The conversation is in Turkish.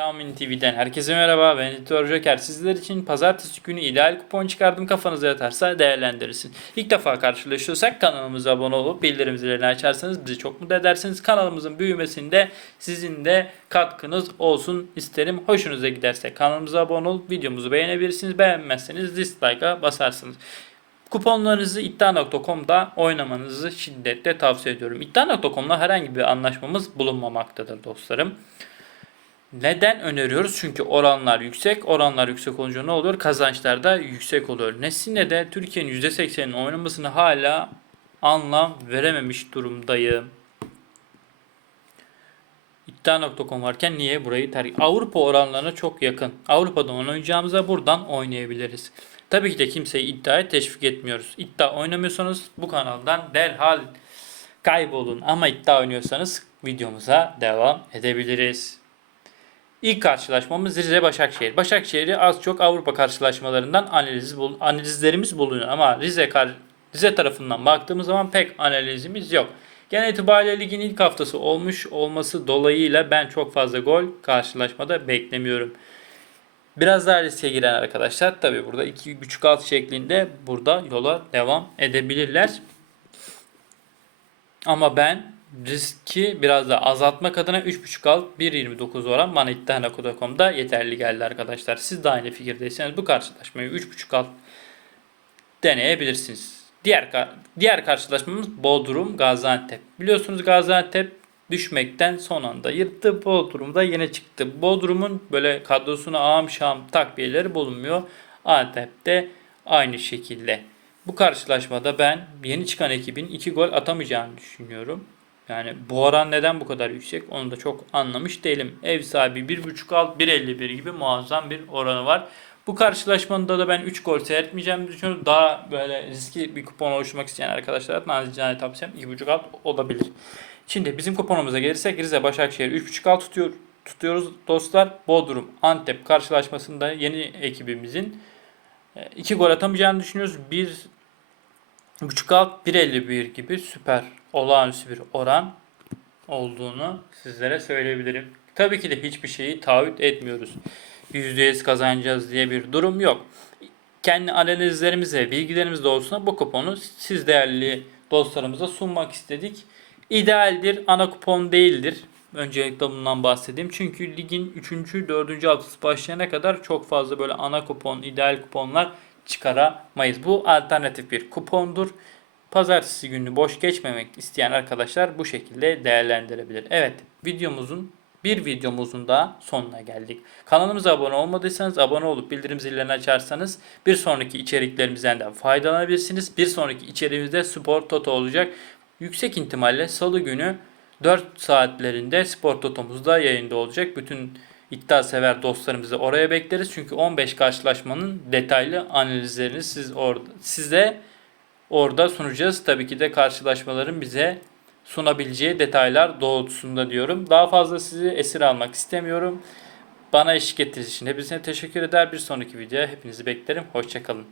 Tahmin TV'den herkese merhaba. Ben Editör Joker. Sizler için pazartesi günü ideal kupon çıkardım. Kafanıza yatarsa değerlendirirsin. İlk defa karşılaşıyorsak kanalımıza abone olup bildirim zilini açarsanız bizi çok mutlu edersiniz. Kanalımızın büyümesinde sizin de katkınız olsun isterim. Hoşunuza giderse kanalımıza abone olup videomuzu beğenebilirsiniz. Beğenmezseniz dislike'a basarsınız. Kuponlarınızı iddia.com'da oynamanızı şiddetle tavsiye ediyorum. İddia.com'la herhangi bir anlaşmamız bulunmamaktadır dostlarım. Neden öneriyoruz? Çünkü oranlar yüksek. Oranlar yüksek olunca ne oluyor? Kazançlar da yüksek oluyor. Nesine de Türkiye'nin %80'inin oynamasını hala anlam verememiş durumdayım. İddia.com varken niye burayı tercih? Avrupa oranlarına çok yakın. Avrupa'da oynayacağımıza buradan oynayabiliriz. Tabii ki de kimseyi iddiaya teşvik etmiyoruz. İddia oynamıyorsanız bu kanaldan derhal kaybolun. Ama iddia oynuyorsanız videomuza devam edebiliriz. İlk karşılaşmamız Rize Başakşehir. Başakşehir'i az çok Avrupa karşılaşmalarından analiz analizlerimiz bulunuyor ama Rize Rize tarafından baktığımız zaman pek analizimiz yok. Genel itibariyle ligin ilk haftası olmuş olması dolayıyla ben çok fazla gol karşılaşmada beklemiyorum. Biraz daha riske giren arkadaşlar tabi burada 2.5 alt şeklinde burada yola devam edebilirler. Ama ben riski biraz da azaltmak adına 3.5 alt 1.29 oran bana yeterli geldi arkadaşlar. Siz de aynı fikirdeyseniz bu karşılaşmayı 3.5 alt deneyebilirsiniz. Diğer diğer karşılaşmamız Bodrum Gaziantep. Biliyorsunuz Gaziantep düşmekten son anda yırttı. Bodrum'da yine çıktı. Bodrum'un böyle kadrosuna ağam şam takviyeleri bulunmuyor. Antep'te aynı şekilde. Bu karşılaşmada ben yeni çıkan ekibin 2 gol atamayacağını düşünüyorum. Yani bu oran neden bu kadar yüksek onu da çok anlamış değilim. Ev sahibi 1.5 alt 1.51 gibi muazzam bir oranı var. Bu karşılaşmada da ben 3 gol seyretmeyeceğimi düşünüyorum. Daha böyle riskli bir kupon oluşturmak isteyen arkadaşlar nazicane tavsiyem 2.5 alt olabilir. Şimdi bizim kuponumuza gelirsek Rize Başakşehir 3.5 alt tutuyor, tutuyoruz dostlar. Bodrum Antep karşılaşmasında yeni ekibimizin 2 gol atamayacağını düşünüyoruz. 1 buçuk alt 1.51 gibi süper olağanüstü bir oran olduğunu sizlere söyleyebilirim. Tabii ki de hiçbir şeyi taahhüt etmiyoruz. %100 kazanacağız diye bir durum yok. Kendi analizlerimize, bilgilerimiz doğrultusunda bu kuponu siz değerli dostlarımıza sunmak istedik. İdealdir, ana kupon değildir. Öncelikle bundan bahsedeyim. Çünkü ligin 3. 4. haftası başlayana kadar çok fazla böyle ana kupon, ideal kuponlar çıkaramayız. Bu alternatif bir kupondur. Pazartesi günü boş geçmemek isteyen arkadaşlar bu şekilde değerlendirebilir. Evet videomuzun bir videomuzun daha sonuna geldik. Kanalımıza abone olmadıysanız abone olup bildirim zillerini açarsanız bir sonraki içeriklerimizden de faydalanabilirsiniz. Bir sonraki içeriğimizde spor toto olacak. Yüksek ihtimalle salı günü 4 saatlerinde spor totomuzda yayında olacak. Bütün iddia sever dostlarımızı oraya bekleriz. Çünkü 15 karşılaşmanın detaylı analizlerini siz orada size orada sunacağız. Tabii ki de karşılaşmaların bize sunabileceği detaylar doğrultusunda diyorum. Daha fazla sizi esir almak istemiyorum. Bana eşlik ettiğiniz için hepinize teşekkür eder. Bir sonraki videoya hepinizi beklerim. Hoşçakalın.